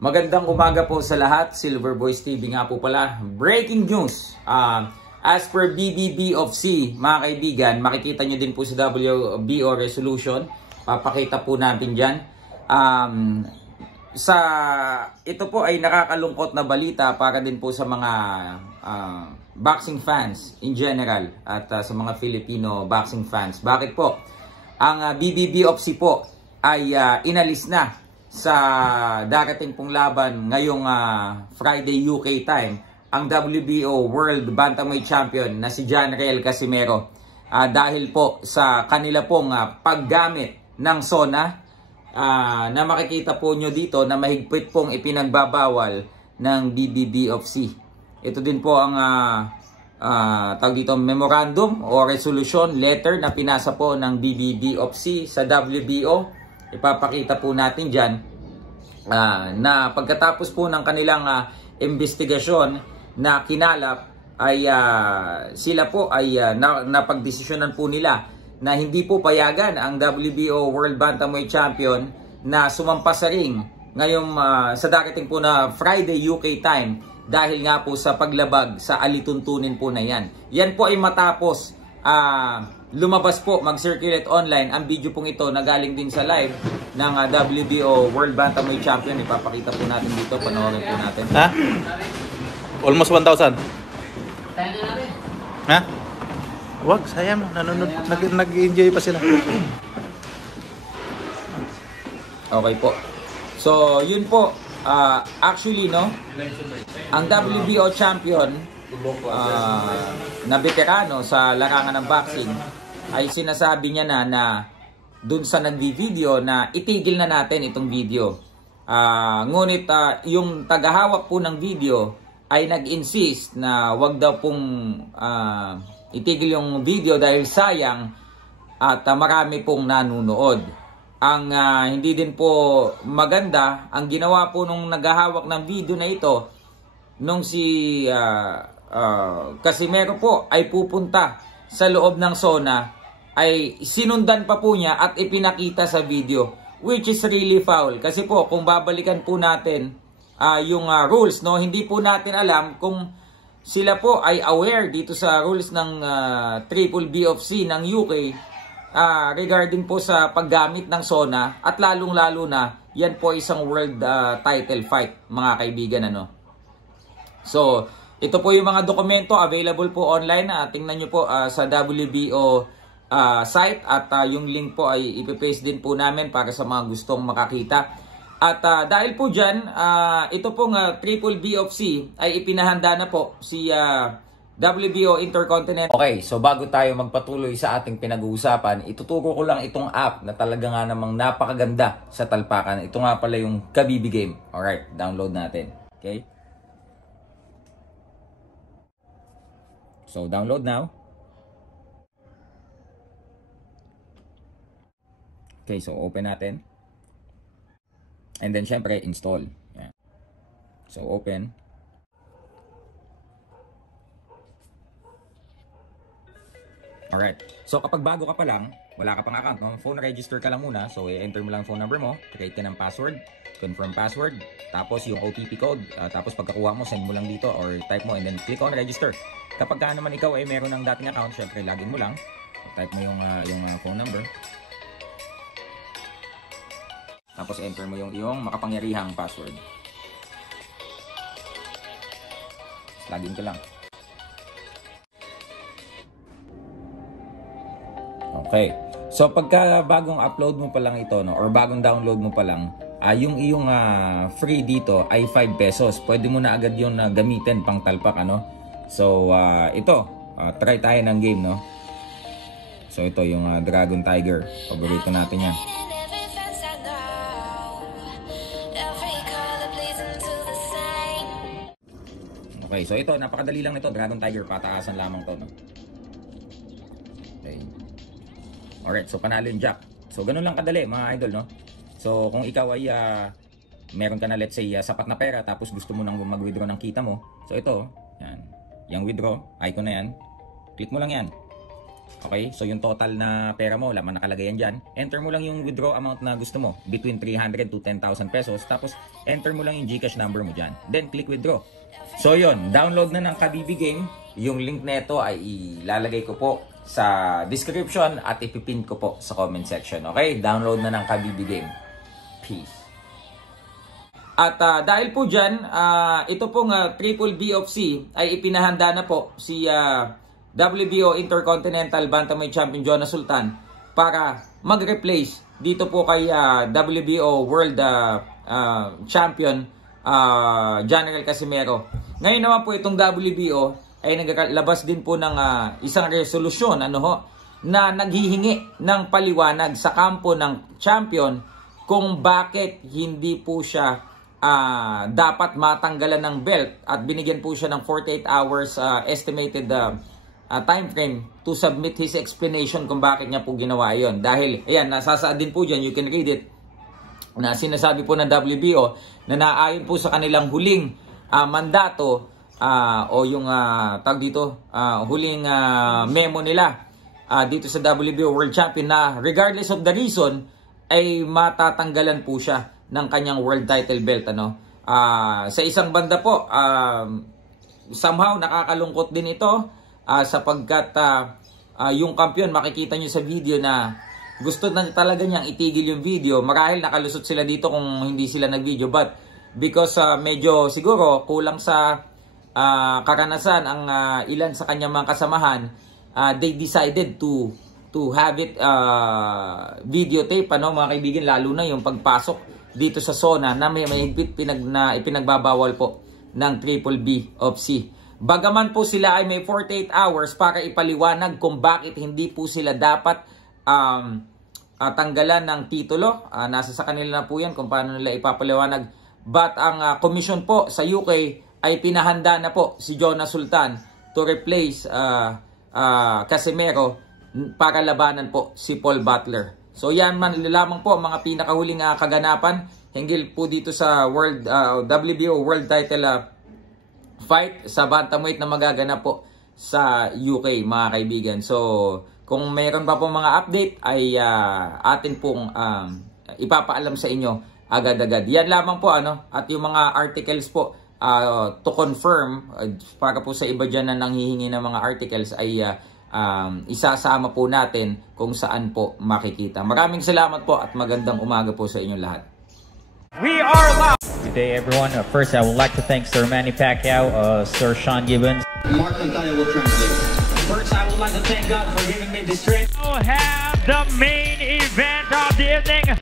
Magandang umaga po sa lahat. Silver Boys TV nga po pala. Breaking news. As per BBB of C, mga kaibigan, makikita nyo din po sa WBO resolution. Papakita po natin dyan. Ito po ay nakakalungkot na balita para din po sa mga boxing fans in general at sa mga Filipino boxing fans. Bakit po? Ang BBB of C po ay inalis na sa darating pong laban ngayong Friday UK time ang WBO World Bantamweight Champion na si John Riel Casimero dahil po sa kanila pong paggamit ng SONA na makikita po nyo dito na mahigpit pong ipinagbabawal ng BBB of C. Ito din po ang tawag dito memorandum o resolution letter na pinasa po ng BBB of C sa WBO. Ipapakita po natin dyan na pagkatapos po ng kanilang investigasyon na kinalap ay sila po ay napagdesisyonan po nila na hindi po payagan ang WBO World Bantamweight Champion na sumampa sa ring ngayong sa darating po na Friday UK time dahil nga po sa paglabag sa alituntunin po na yan. Yan po ay matapos lumabas po, mag-circulate online ang video pong ito na galing din sa live ng WBO World Bantamweight Champion. Ipapakita po natin dito, panoorin po natin. Ha? Almost 1,000. Ha? Wag, sayang. Nanonood, nag-enjoy pa sila. Okay po. So, yun po. Actually, no? Ang WBO champion na veterano sa larangan ng boxing ay sinasabi niya na dun sa nagvi-video na itigil na natin itong video. Ngunit yung tagahawak po ng video ay nag-insist na wag daw pong itigil yung video dahil sayang at marami pong nanunood. Ang hindi din po maganda, ang ginawa po nung naghahawak ng video na ito, nung si Casimero po ay pupunta sa loob ng SONA, ay sinundan pa po niya at ipinakita sa video, which is really foul. Kasi po, kung babalikan po natin yung rules, no, hindi po natin alam kung sila po ay aware dito sa rules ng Triple B of C ng UK regarding po sa paggamit ng SONA, at lalong-lalo na yan po isang world title fight, mga kaibigan, ano. So, ito po yung mga dokumento available po online. Tingnan nyo po sa WBO site, at yung link po ay ipipaste din po namin para sa mga gustong makakita. At dahil po dyan, ito pong Triple B of C ay ipinahanda na po si WBO Intercontinental. Okay, so bago tayo magpatuloy sa ating pinag-uusapan, ituturo ko lang itong app na talaga nga namang napakaganda sa talpakan. Ito nga pala yung Kabibi Game. Alright, download natin. Okay? So, download now. Okay, so open natin. And then, syempre, install. Yan. So, open. Alright. So, kapag bago ka pa lang, wala ka pang account, no? Phone register ka lang muna. So, i-enter mo lang phone number mo. Create ka ng password. Confirm password. Tapos, yung OTP code. Tapos, pagkakuha mo, send mo lang dito or type mo and then click on register. Kapag ka naman ikaw ay meron ng dating account, syempre, login mo lang. Type mo yung phone number. Tapos enter mo yung iyong makapangyarihang password. Login ka lang. Okay. So pagka bagong upload mo pa lang ito, no, or bagong download mo pa lang, yung iyong free dito ay 5 pesos. Pwede mo na agad yung gamitin pang talpak, ano. So ito, try tayo ng game, no. So ito yung Dragon Tiger. Paborito natin yan. Okay, so ito, napakadali lang nito. Dragon Tiger, pataasan lamang to, no? Okay. Alright, so panalo yung Jack. So, ganun lang kadali, mga idol, no? So, kung ikaw ay meron ka na, let's say, sapat na pera, tapos gusto mo nang mag-withdraw ng kita mo. So, ito, yan. Yung withdraw, icon na yan. Click mo lang yan. Okay? So yung total na pera mo, laman nakalagay yan dyan. Enter mo lang yung withdraw amount na gusto mo, between 300 to 10,000 pesos. Tapos enter mo lang yung GCash number mo dyan. Then click withdraw. So yun, download na ng Kabibi Game. Yung link nito ay ilalagay ko po sa description at ipipin ko po sa comment section. Okay? Download na ng Kabibi Game. Peace. At dahil po dyan, ito pong Triple B of C ay ipinahanda na po si WBO Intercontinental Bantamweight Champion Jonas Sultan para mag-replace dito po kay WBO World Champion General Casimero. Ngayon naman po itong WBO ay naglabas din po ng isang resolusyon na naghihingi ng paliwanag sa kampo ng champion kung bakit hindi po siya dapat matanggalan ng belt at binigyan po siya ng 48 hours estimated time frame to submit his explanation kung bakit niya po ginawa yon. Dahil, ayan, nasasaad din po dyan, you can read it, na sinasabi po ng WBO na naayon po sa kanilang huling mandato o yung tag dito, huling memo nila dito sa WBO World Champion na regardless of the reason, ay matatanggalan po siya ng kanyang world title belt. Sa isang banda po, somehow nakakalungkot din ito, sapagkat yung kampiyon, makikita nyo sa video na gusto na talaga niyang itigil yung video. Marahil nakalusot sila dito kung hindi sila nag-video, but because medyo siguro kulang sa karanasan ang ilan sa kanyang mga kasamahan, they decided to have it videotape, mga kaibigan, lalo na yung pagpasok dito sa zona na may higpit ipinagbabawal po ng Triple B of C. Bagaman po sila ay may 48 hours para ipaliwanag kung bakit hindi po sila dapat tanggalan ng titulo. Nasa sa kanila na po yan kung paano nila ipapaliwanag. But ang komisyon po sa UK ay pinahanda na po si Jonas Sultan to replace Casimero para labanan po si Paul Butler. So yan man lamang po ang mga pinakahuling kaganapan hinggil po dito sa WBO World Title fight sa bantamweight na magaganap po sa UK, mga kaibigan. So kung mayroon pa po mga update ay atin pong ipapaalam sa inyo agad-agad. Yan lamang po at yung mga articles po to confirm para po sa iba dyan na nanghihingi ng mga articles ay isasama po natin kung saan po makikita. Maraming salamat po at magandang umaga po sa inyong lahat. We are live! Good day, everyone. First, I would like to thank Sir Manny Pacquiao, Sir Sean Gibbons. Mark Montana will translate. First, I would like to thank God for giving me this strength. We'll have the main event of the evening.